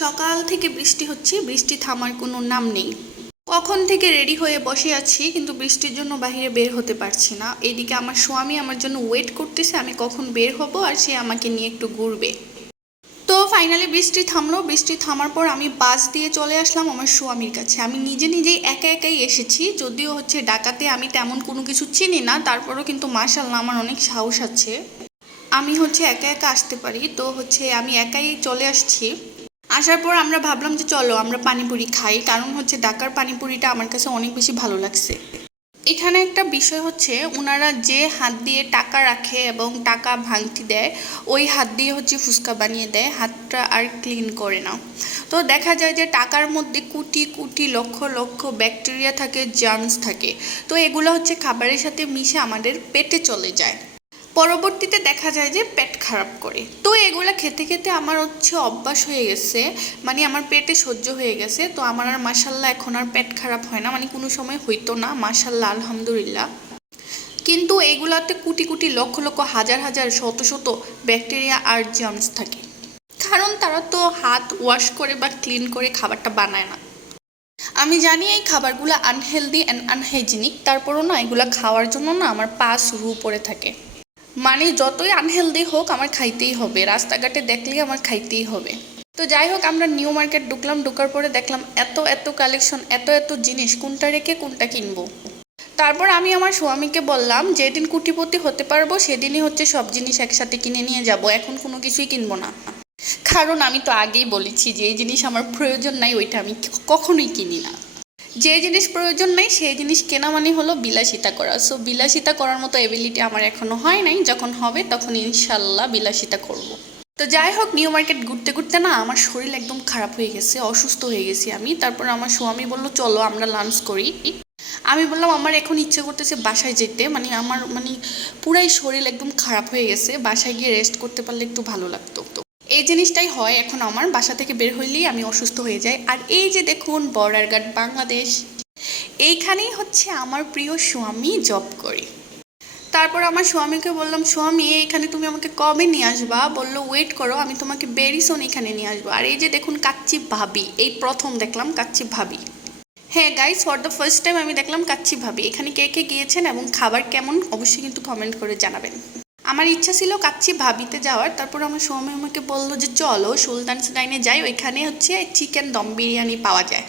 সকাল থেকে বৃষ্টি হচ্ছে, বৃষ্টি থামার কোনো নাম নেই। কখন থেকে রেডি হয়ে বসে আছি কিন্তু বৃষ্টির জন্য বাইরে বের হতে পারছি না। এইদিকে আমার স্বামী আমার জন্য ওয়েট করতেছে আমি কখন বের হব আর সে আমাকে নিয়ে একটু ঘুরবে। তো ফাইনালি বৃষ্টি থামলো। বৃষ্টি থামার পর আমি বাস দিয়ে চলে আসলাম আমার স্বামীর কাছে। আমি নিজে নিজেই একা একাই এসেছি, যদিও ঢাকাতে আমি তেমন কোনো কিছু চিনি না, তারপরেও কিন্তু মাশাআল্লাহ আমার অনেক সাহস আছে। আমি একা একা আসতে পারি। তো আমি একাই চলে আসছি। আসার পর আমরা ভাবলাম যে চলো আমরা পানিপুরি খাই, কারণ ঢাকার পানিপুরিটা আমার কাছে অনেক বেশি ভালো লাগছে। এখানে একটা বিষয় ওনারা যে হাত দিয়ে টাকা রাখে এবং টাকা ভাঙতি দেয়, ওই হাত দিয়ে ফুচকা বানিয়ে দেয়, হাতটা আর ক্লিন করে না। তো দেখা যায় যে টাকার মধ্যে কোটি কোটি লক্ষ লক্ষ ব্যাকটেরিয়া থাকে, জার্মস থাকে। তো এগুলো খাবারের সাথে মিশে আমাদের পেটে চলে যায়, পরবর্তীতে দেখা যায় যে পেট খারাপ করে। তো এগুলা খেতে খেতে আমার অভ্যাস হয়ে গেছে, আমার পেটে সহ্য হয়ে গেছে। তো আমার আর মাশাল্লাহ এখন আর পেট খারাপ হয় না, কোনো সময় হইতো না, মাশাল্লাহ আলহামদুলিল্লাহ। কিন্তু এগুলাতে কোটি কোটি লক্ষ লক্ষ হাজার হাজার শত শত ব্যাকটেরিয়া আর জার্মস থাকে, কারণ তারা তো হাত ওয়াশ করে বা ক্লিন করে খাবারটা বানায় না। আমি জানি এই খাবারগুলো আনহেলদি অ্যান্ড আনহাইজিনিক, তারপরও না এগুলা খাওয়ার জন্য না আমার পা শুরু পড়ে থাকে। যতই আনহেলদি হোক আমার খাইতেই হবে, রাস্তাঘাটে দেখলে আমার খাইতেই হবে। তো যাই হোক, আমরা নিউ মার্কেট ঢুকলাম। ঢোকার পরে দেখলাম এত এত কালেকশন, এত এত জিনিস, কোনটা রেখে কোনটা কিনবো। তারপর আমি আমার স্বামীকে বললাম যেদিন কোটিপতি হতে পারবো সেদিনই সব জিনিস একসাথে কিনে নিয়ে যাব, এখন কোনো কিছুই কিনবো না। কারণ আমি তো আগেই বলেছি যে এই জিনিস আমার প্রয়োজন নাই ওইটা আমি কখনোই কিনি না। যে জিনিস প্রয়োজন নাই সেই জিনিস কেনা হলো বিলাসিতা করা। সো বিলাসিতা করার মতো এবিলিটি আমার এখনো হয় নাই, যখন হবে তখন ইনশাল্লাহ বিলাসিতা করব। তো যাই হোক, নিউ মার্কেট ঘুরতে ঘুরতে না আমার শরীর একদম খারাপ হয়ে গেছে, অসুস্থ হয়ে গেছি আমি। তারপর আমার স্বামী বলল চলো আমরা লাঞ্চ করি। আমি বললাম আমার এখন ইচ্ছে করতেছে বাসায় যেতে, আমার পুরাই শরীর একদম খারাপ হয়ে গেছে, বাসায় গিয়ে রেস্ট করতে পারলে একটু ভালো লাগতো। এই জিনিসটাই হয়, এখন আমার বাসা থেকে বের হইলেই আমি অসুস্থ হয়ে যাই। আর এই যে দেখুন বর্ডার গার্ড বাংলাদেশ, এইখানেই আমার প্রিয় স্বামী জব করে। তারপর আমার স্বামীকে বললাম স্বামী এখানে তুমি আমাকে কবে নিয়ে আসবা? বললো ওয়েট করো, আমি তোমাকে বেরিসন এখানে নিয়ে আসবো। আর এই যে দেখুন কাচ্চি ভাবি, এই প্রথম দেখলাম কাচ্চি ভাবি। হ্যাঁ guys, for the first time আমি দেখলাম কাচ্চি ভাবি। এখানে কে কে গিয়েছেন এবং খাবার কেমন অবশ্যই কিন্তু কমেন্ট করে জানাবেন। আমার ইচ্ছা ছিল কাচ্চি ভাবিতে যাওয়ার। তারপর আমার স্বামী আমাকে বললো যে চলো সুলতানস ডাইনে যাই, ওইখানে চিকেন দম বিরিয়ানি পাওয়া যায়।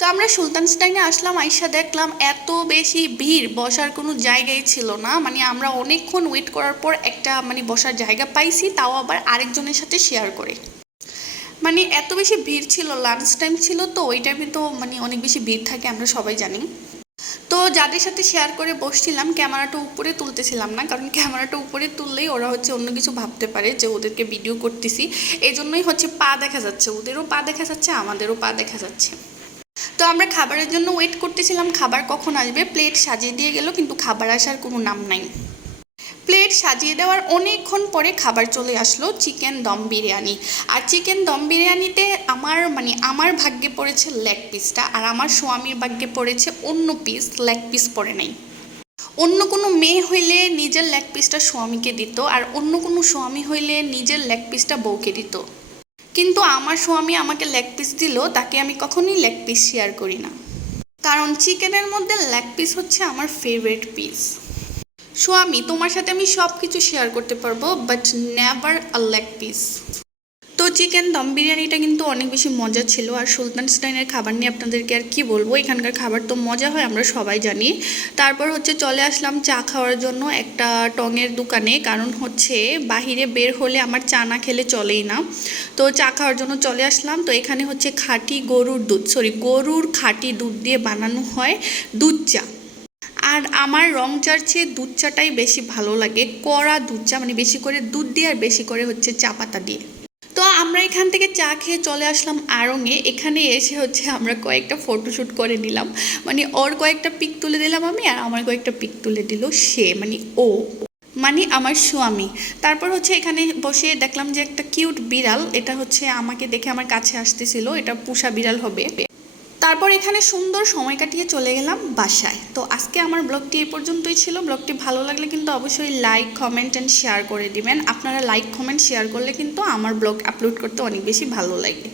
তো আমরা সুলতানস ডাইনে আসলাম, আইসা দেখলাম এত বেশি ভিড়, বসার কোনো জায়গাই ছিল না। আমরা অনেকক্ষণ ওয়েট করার পর একটা বসার জায়গা পাইছি, তাও আবার আরেকজনের সাথে শেয়ার করে। এত বেশি ভিড় ছিল, লাঞ্চ টাইম ছিল, তো ওই টাইমে তো অনেক বেশি ভিড় থাকে, আমরা সবাই জানি। তো যাদের সাথে শেয়ার করে বসছিলাম ক্যামেরাটা উপরে তুলতেছিলাম না, কারণ ক্যামেরাটা উপরে তুললেই ওরা অন্য কিছু ভাবতে পারে যে ওদেরকে ভিডিও করতেছি। এই জন্যই পা দেখা যাচ্ছে, ওদেরও পা দেখা যাচ্ছে, আমাদেরও পা দেখা যাচ্ছে। তো আমরা খাবারের জন্য ওয়েট করতেছিলাম, খাবার কখন আসবে। প্লেট সাজিয়ে দিয়ে গেল কিন্তু খাবার আসার কোনো নাম নাই। প্লেট সাজিয়ে দেওয়ার অনেকক্ষণ পরে খাবার চলে আসলো, চিকেন দম বিরিয়ানি। আর চিকেন দম বিরিয়ানিতে আমার ভাগ্যে পড়েছে লেগ পিসটা, আর আমার স্বামীর ভাগ্যে পড়েছে অন্য পিস, লেগ পিস পড়ে নাই। অন্য কোনো মেয়ে হইলে নিজের লেগ পিসটা স্বামীকে দিত, আর অন্য কোনো স্বামী হইলে নিজের লেগ পিসটা বউকে দিত। কিন্তু আমার স্বামী আমাকে লেগ পিস দিল, তাকে আমি কখনোই লেগ পিস শেয়ার করি না, কারণ চিকেনের মধ্যে লেগ পিস আমার ফেভারিট পিস। স্বামী তোমার সাথে আমি সব কিছু শেয়ার করতে পারবো, but never a leg piece. তো চিকেন দম বিরিয়ানিটা কিন্তু অনেক বেশি মজা ছিল। আর সুলতানস ডাইনের খাবার নিয়ে আপনাদেরকে আর কি বলবো, এখানকার খাবার তো মজা হয় আমরা সবাই জানি। তারপর চলে আসলাম চা খাওয়ার জন্য একটা টঙের দোকানে, কারণ বাহিরে বের হলে আমার চা না খেলে চলেই না। তো চা খাওয়ার জন্য চলে আসলাম। তো এখানে খাঁটি গরুর খাঁটি দুধ দিয়ে বানানো হয় দুধ চা। আর আমার রং চার চেয়ে দুধ চাটাই বেশি ভালো লাগে, কড়া দুধ চা, বেশি করে দুধ দিয়ে আর বেশি করে চা পাতা দিয়ে। তো আমরা এখান থেকে চা খেয়ে চলে আসলাম আড়ংয়ে। এখানে এসে আমরা কয়েকটা ফটোশ্যুট করে নিলাম, ওর কয়েকটা পিক তুলে দিলাম আমি, আর আমার কয়েকটা পিক তুলে দিল সে, ও আমার স্বামী। তারপর এখানে বসে দেখলাম যে একটা কিউট বিড়াল, এটা আমাকে দেখে আমার কাছে আসতেছিল, এটা পোষা বিড়াল হবে। তারপর এখানে সুন্দর সময় কাটিয়ে চলে গেলাম বাসায়। তো আজকে আমার ব্লগটি এই পর্যন্তই ছিল। ব্লগটি ভালো লাগলে কিন্তু অবশ্যই লাইক কমেন্ট অ্যান্ড শেয়ার করে দিবেন। আপনারা লাইক কমেন্ট শেয়ার করলে কিন্তু আমার ব্লগ আপলোড করতে অনেক বেশি ভালো লাগে।